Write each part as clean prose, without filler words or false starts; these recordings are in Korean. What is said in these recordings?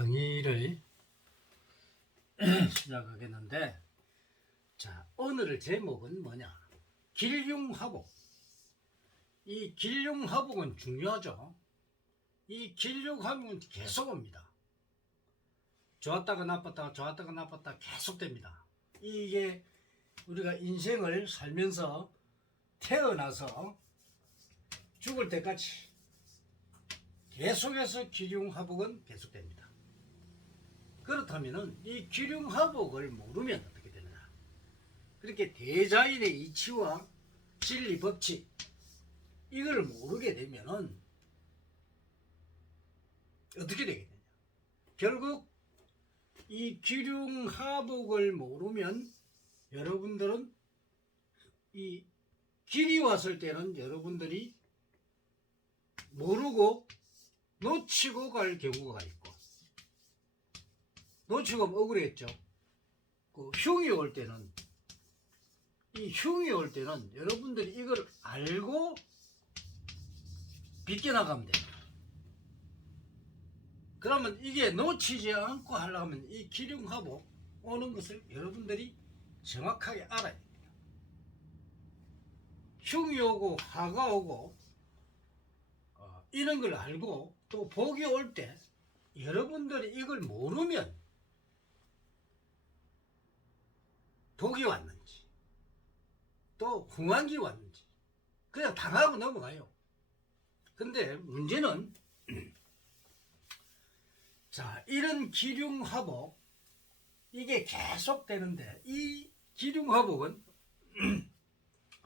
강의를 시작하겠는데, 자, 오늘의 제목은 뭐냐? 길흉화복. 이 길흉화복은 중요하죠. 이 길흉화복은 계속 옵니다. 좋았다가 나빴다가 좋았다가 나빴다가 계속 됩니다. 이게 우리가 인생을 살면서 태어나서 죽을 때까지 계속해서 길흉화복은 계속됩니다. 그렇다면 이 길흉화복을 모르면 어떻게 되느냐? 그렇게 대자연의 이치와 진리 법칙, 이걸 모르게 되면은 어떻게 되겠느냐? 결국 이 길흉화복을 모르면 여러분들은 이 길이 왔을 때는 여러분들이 모르고 놓치고 갈 경우가 있고, 놓치고 억울했죠. 그 흉이 올 때는, 이 흉이 올 때는 여러분들이 이걸 알고 비껴나가면 됩니다. 그러면 이게 놓치지 않고 하려고 하면 이 길흉화복 오는 것을 여러분들이 정확하게 알아야 됩니다. 흉이 오고 화가 오고 이런 걸 알고 또 복이 올 때 여러분들이 이걸 모르면 복이 왔는지 또 흥한기 왔는지 그냥 당하고 넘어가요. 근데 문제는 자, 이런 길흉화복, 이게 계속 되는데 이 길흉화복은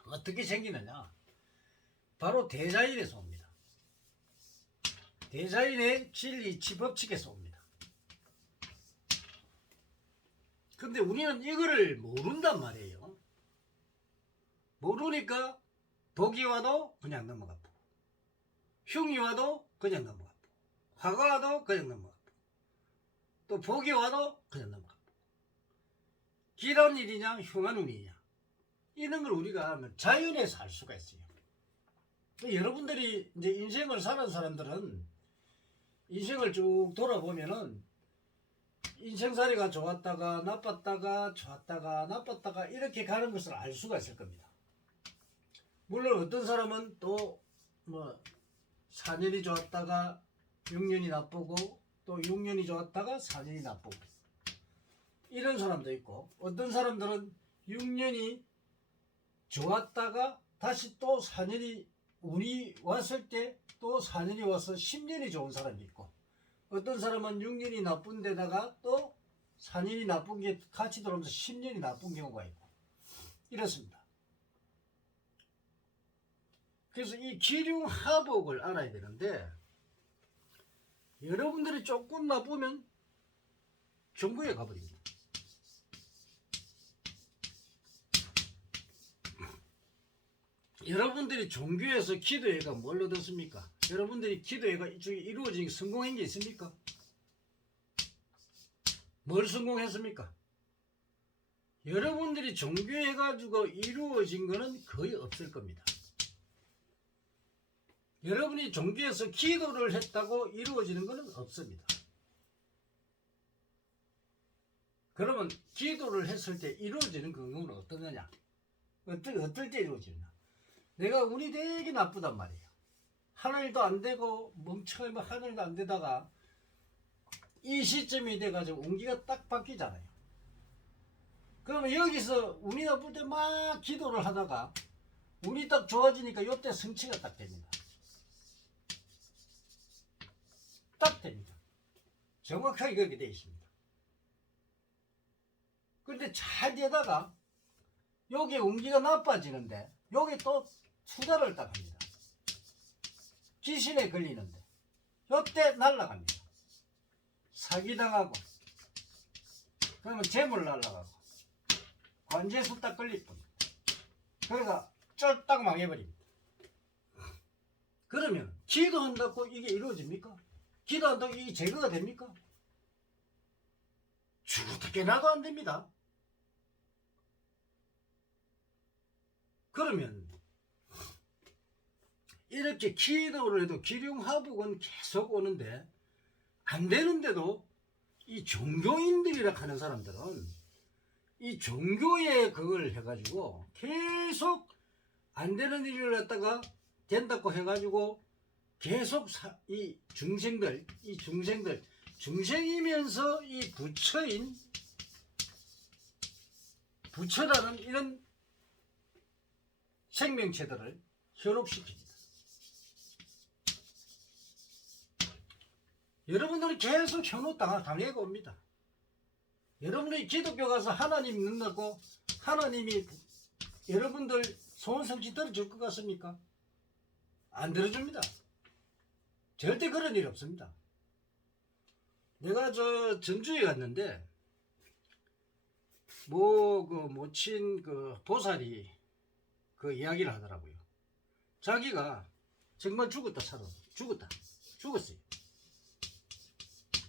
어떻게 생기느냐? 바로 대자연에서 옵니다. 대자연의 진리 지법칙에서 옵니다. 근데 우리는 이거를 모른단 말이에요. 모르니까 복이 와도 그냥 넘어가고, 흉이 와도 그냥 넘어가고, 화가 와도 그냥 넘어가고, 또 복이 와도 그냥 넘어가고. 길한 일이냐 흉한 일이냐, 이런 걸 우리가 자연에서 알 수가 있어요. 여러분들이 이제 인생을 사는 사람들은 인생을 쭉 돌아보면은 인생살이가 좋았다가 나빴다가 좋았다가 나빴다가 이렇게 가는 것을 알 수가 있을 겁니다. 물론 어떤 사람은 또 뭐 4년이 좋았다가 6년이 나쁘고 또 6년이 좋았다가 4년이 나쁘고 이런 사람도 있고, 어떤 사람들은 6년이 좋았다가 다시 또 4년이 운이 왔을 때 또 4년이 와서 10년이 좋은 사람이 있고, 어떤 사람은 6년이 나쁜 데다가 또 4년이 나쁜 게 같이 들어오면서 10년이 나쁜 경우가 있고 이렇습니다. 그래서 이 길흉화복을 알아야 되는데, 여러분들이 조금 나쁘면 종교에 가버립니다. 여러분들이 종교에서 기도회가 뭘 얻었습니까? 여러분들이 기도회가 이루어진 성공한 게 있습니까? 뭘 성공했습니까? 여러분들이 종교회 가지고 이루어진 거는 거의 없을 겁니다. 여러분이 종교에서 기도를 했다고 이루어지는 것은 없습니다. 그러면 기도를 했을 때 이루어지는 경우는 어떠느냐? 어떨 때 이루어지느냐? 내가 운이 되게 나쁘단 말이에요. 하늘도 안 되고 멍청하면 하늘도 안 되다가 이 시점이 돼가지고 운기가 딱 바뀌잖아요. 그러면 여기서 운이 나쁠 때 막 기도를 하다가 운이 딱 좋아지니까 이때 성취가 딱 됩니다. 딱 됩니다. 정확하게 그렇게 되어 있습니다. 그런데 잘 되다가 여기 운기가 나빠지는데 여기 또 투자를 딱 합니다. 귀신에 걸리는데 이때 날아갑니다. 사기당하고, 그러면 재물 날아가고 관제수 딱 걸릴 뿐입니다. 그러니까 쫄딱 망해버립니다. 그러면 기도한다고 이게 이루어집니까? 기도한다고 이게 제거가 됩니까? 죽어도 나도 안 됩니다. 그러면 이렇게 기도를 해도 길흉화복은 계속 오는데 안 되는데도 이 종교인들이라 하는 사람들은 이 종교에 그걸 해가지고 계속 안 되는 일을 갖다가 된다고 해가지고 계속 이 중생들 중생이면서 이 부처라는 이런 생명체들을 현혹시킵니다. 여러분들이 계속 현혹당하고 옵니다. 여러분들이 기독교 가서 하나님 믿는다고 하나님이 여러분들 소원성취 들어줄 것 같습니까? 안 들어줍니다. 절대 그런 일 없습니다. 내가 전주에 갔는데 모친 보살이 그 이야기를 하더라고요. 자기가 정말 죽었어요.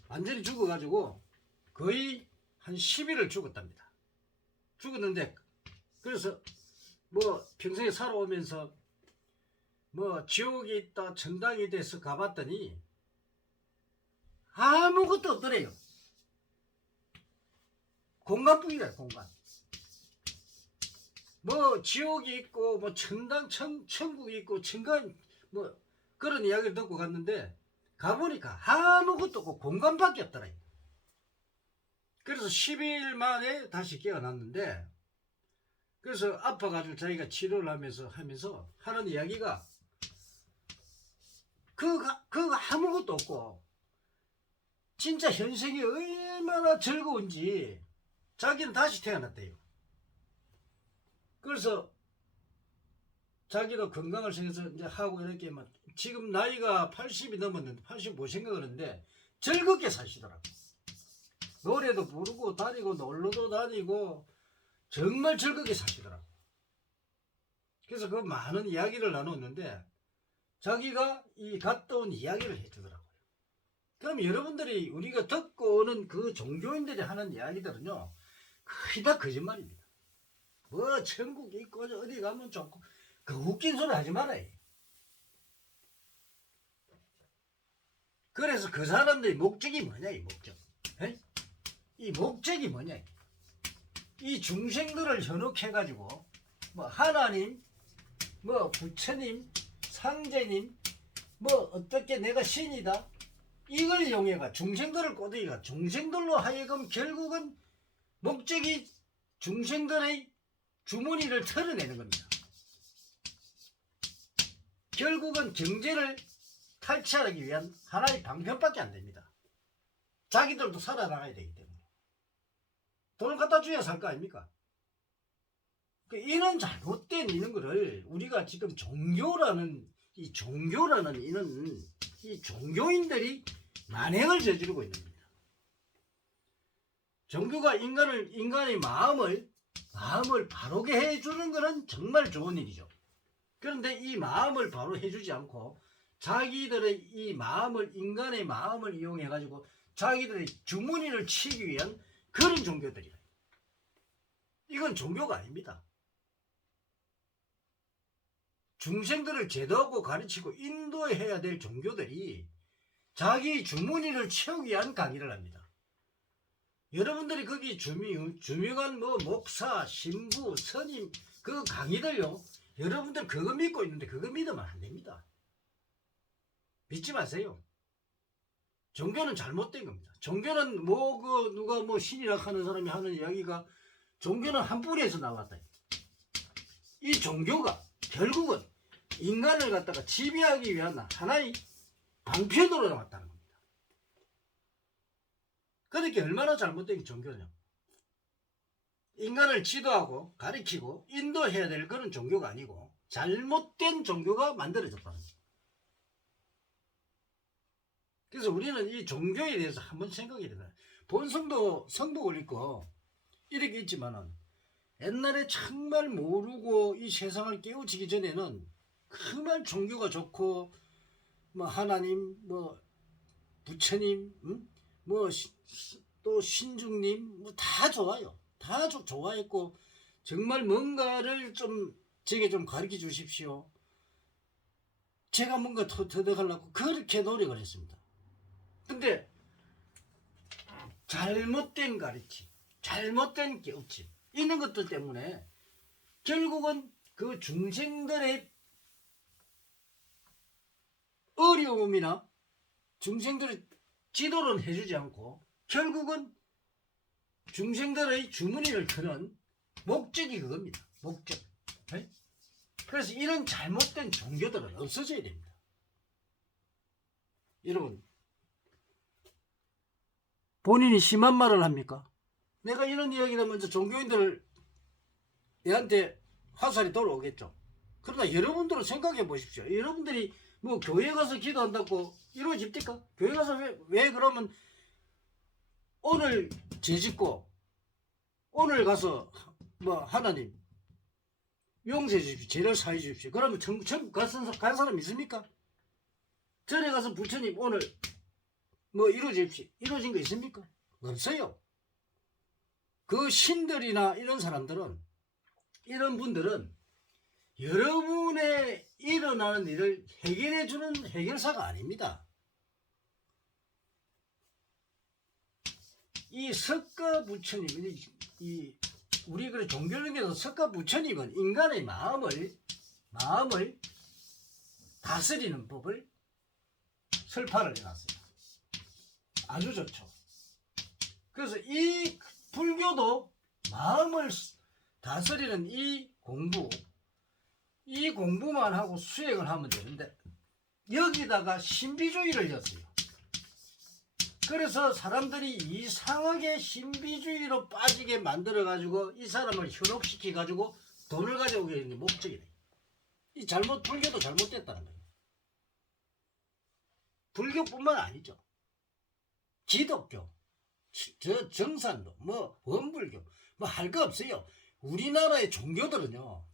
완전히 죽어가지고 거의 한 10일을 죽었답니다. 죽었는데 그래서 평생에 살아오면서 지옥이 있다 천당이 돼서 가봤더니 아무것도 없더래요. 공간뿐이래. 공간. 지옥이 있고 천당 천국이 있고 천간 그런 이야기를 듣고 갔는데 가보니까 아무것도 없고 공간밖에 없더라. 그래서 10일 만에 다시 깨어났는데 그래서 아파가지고 자기가 치료를 하면서 하는 이야기가 그거 아무것도 없고 진짜 현생이 얼마나 즐거운지 자기는 다시 태어났대요. 그래서 자기도 건강을 생겨서 이제 하고 이렇게 지금 나이가 80이 넘었는데 85 생각하는데 즐겁게 사시더라고. 노래도 부르고 다니고 놀러도 다니고 정말 즐겁게 사시더라고. 그래서 그 많은 이야기를 나눴는데 자기가 이 갔다 온 이야기를 해주더라고요. 그럼 여러분들이 우리가 듣고 오는 그 종교인들이 하는 이야기들은요 거의 다 거짓말입니다. 천국이 있고 어디 가면 좋고 그 웃긴 소리 하지 말아요. 그래서 그 사람들의 목적이 뭐냐 이 목적. 에? 이 목적이 뭐냐 이 중생들을 현혹해가지고 하나님 부처님 상제님 어떻게 내가 신이다 이걸 이용해가 중생들을 꼬드기가 중생들로 하여금 결국은 목적이 중생들의 주머니를 털어내는 겁니다. 결국은 경제를 탈취하기 위한 하나의 방편밖에 안 됩니다. 자기들도 살아나가야 되기 때문에 돈을 갖다 줘야 살 거 아닙니까? 이런 잘못된 이런 거를 우리가 지금 종교라는 이 종교인들이 만행을 저지르고 있는 겁니다. 종교가 인간의 마음을 바르게 해주는 것은 정말 좋은 일이죠. 그런데 이 마음을 바로 해주지 않고 자기들의 이 인간의 마음을 이용해 가지고 자기들의 주머니를 치기 위한 그런 종교들이에요. 이건 종교가 아닙니다. 중생들을 제도하고 가르치고 인도해야 될 종교들이 자기 주머니를 채우기 위한 강의를 합니다. 여러분들이 거기 주미관 목사, 신부, 스님 그 강의들요. 여러분들 그거 믿고 있는데 그거 믿으면 안 됩니다. 믿지 마세요. 종교는 잘못된 겁니다. 종교는 누가 신이라 하는 사람이 하는 이야기가 종교는 한 뿌리에서 나왔다. 이 종교가 결국은 인간을 갖다가 지배하기 위한 하나의 방편으로 나왔다는 겁니다. 그렇게 얼마나 잘못된 종교냐. 인간을 지도하고 가르치고 인도해야 될 그런 종교가 아니고 잘못된 종교가 만들어졌다는 겁니다. 그래서 우리는 이 종교에 대해서 한번 생각해야 된다. 본성도 성복을 입고 이렇게 있지만은 옛날에 정말 모르고 이 세상을 깨우치기 전에는 정말 종교가 좋고 하나님 부처님 또 신중님 다 좋아요. 다 좋아했고 정말 뭔가를 제게 좀 가르쳐 주십시오. 제가 뭔가 터득하려고 그렇게 노력을 했습니다. 근데 잘못된 가르침, 잘못된 깨우침 이런 것들 때문에 결국은 그 중생들의 어려움이나 중생들의 지도를 해주지 않고 결국은 중생들의 주머니를 트는 목적이 그겁니다. 목적. 네? 그래서 이런 잘못된 종교들은 없어져야 됩니다. 여러분, 본인이 심한 말을 합니까? 내가 이런 이야기를 먼저 종교인들을 얘한테 화살이 돌아오겠죠. 그러나 여러분들은 생각해 보십시오. 여러분들이 뭐 교회 가서 기도한다고 이루어집니까? 교회 가서 왜 그러면 오늘 죄짓고 오늘 가서 뭐 하나님 용서해 주십시오. 죄를 사해 주십시오. 그러면 천국 간 사람 있습니까? 절에 가서 부처님 오늘 뭐 이루어집시오. 이루어진 거 있습니까? 없어요. 그 신들이나 이런 사람들은 이런 분들은 여러분의 일어나는 일을 해결해 주는 해결사가 아닙니다. 이 석가 부처님, 이 우리 그 종교적에서 석가 부처님은 인간의 마음을 다스리는 법을 설파를 해놨어요. 아주 좋죠. 그래서 이 불교도 마음을 다스리는 이 공부만 하고 수행을 하면 되는데 여기다가 신비주의를 였어요. 그래서 사람들이 이상하게 신비주의로 빠지게 만들어가지고 이 사람을 현혹시켜가지고 돈을 가져오게 하는 게 목적이래. 이 불교도 잘못됐다는 거예요. 불교뿐만 아니죠. 기독교, 정산도, 뭐 원불교, 뭐 할 거 없어요. 우리나라의 종교들은요,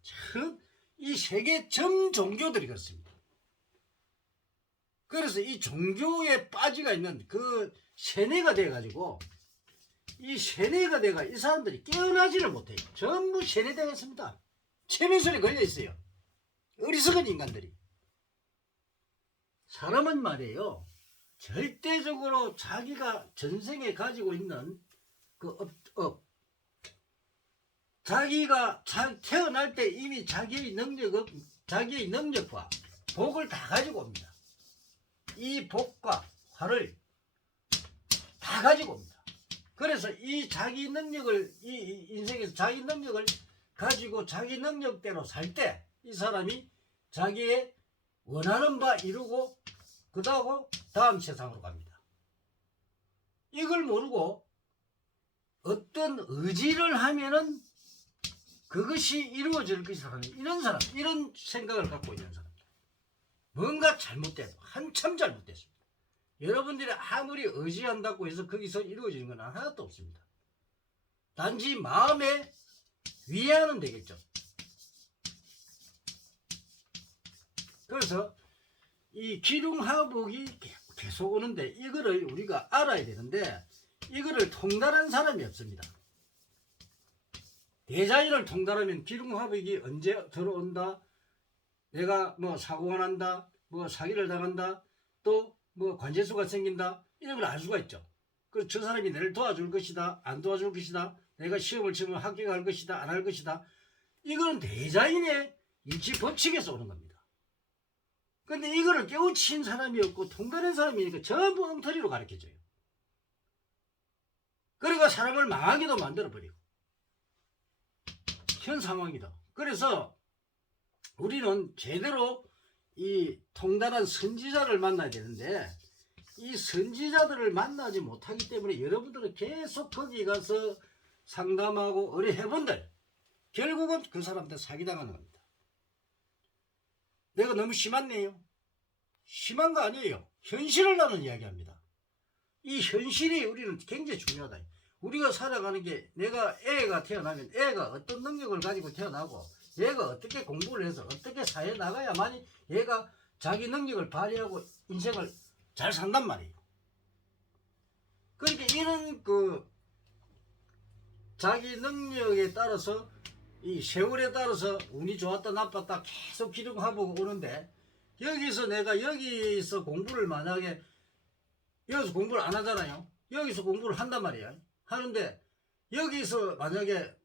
이 세계 전 종교들이 그렇습니다. 그래서 이 종교에 빠지가 있는 그 세뇌가 돼가지고 이 세뇌가 돼가 이 사람들이 깨어나지를 못해요. 전부 세뇌되었습니다. 최면선에 걸려 있어요. 어리석은 인간들이. 사람은 말이에요. 절대적으로 자기가 전생에 가지고 있는 그 자기가 태어날 때 이미 자기의 능력과 복을 다 가지고 옵니다. 이 복과 화를 다 가지고 옵니다. 그래서 이 자기 능력을 이 인생에서 자기 능력을 가지고 자기 능력대로 살 때 이 사람이 자기의 원하는 바 이루고 그다음 다음 세상으로 갑니다. 이걸 모르고 어떤 의지를 하면은 그것이 이루어질 것이다 하는 이런 생각을 갖고 있는 사람. 뭔가 잘못돼서 한참 잘못됐습니다. 여러분들이 아무리 의지한다고 해서 거기서 이루어지는 건 하나도 없습니다. 단지 마음에 위안은 되겠죠. 그래서 이 기륭하복이 계속 오는데 이거를 우리가 알아야 되는데 이거를 통달한 사람이 없습니다. 대자연을 통달하면 기륭하복이 언제 들어온다, 내가 뭐 사고가 난다, 뭐 사기를 당한다, 또 뭐 관제수가 생긴다, 이런 걸 알 수가 있죠. 그래서 저 사람이 나를 도와줄 것이다, 안 도와줄 것이다, 내가 시험을 치면 합격할 것이다, 안 할 것이다. 이건 대자연의 일치 법칙에서 오는 겁니다. 근데 이거를 깨우친 사람이 없고 통달한 사람이니까 전부 엉터리로 가르쳐줘요. 그러니까 사람을 망하게도 만들어버리고 현 상황이다. 그래서 우리는 제대로 이 통달한 선지자를 만나야 되는데 이 선지자들을 만나지 못하기 때문에 여러분들은 계속 거기 가서 상담하고 의뢰해본들 결국은 그 사람한테 사기당하는 겁니다. 내가 너무 심했네요. 심한 거 아니에요. 현실을 나는 이야기합니다. 이 현실이 우리는 굉장히 중요하다. 우리가 살아가는 게 내가 애가 태어나면 애가 어떤 능력을 가지고 태어나고 얘가 어떻게 공부를 해서 어떻게 사회에 나가야만이 얘가 자기 능력을 발휘하고 인생을 잘 산단 말이에요. 그러니까 이런 그 자기 능력에 따라서 이 세월에 따라서 운이 좋았다 나빴다 계속 기록하고 오는데 여기서 내가 여기서 공부를 만약에 여기서 공부를 안 하잖아요. 여기서 공부를 한단 말이야. 하는데 여기서 만약에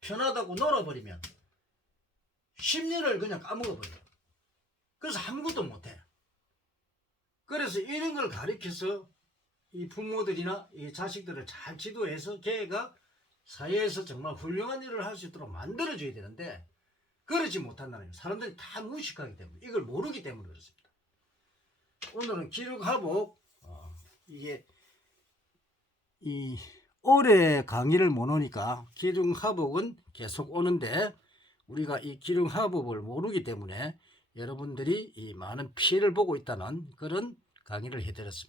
편하다고 놀아버리면 10년을 그냥 까먹어버려. 그래서 아무것도 못해. 그래서 이런 걸 가르쳐서 이 부모들이나 이 자식들을 잘 지도해서 걔가 사회에서 정말 훌륭한 일을 할 수 있도록 만들어줘야 되는데 그러지 못한다는 거예요. 사람들이 다 무식하기 때문에 이걸 모르기 때문에 그렇습니다. 오늘은 기록하복 이게 이 올해 강의를 못 오니까 기록하복은 계속 오는데 우리가 이 기록하복을 모르기 때문에 여러분들이 이 많은 피해를 보고 있다는 그런 강의를 해드렸습니다.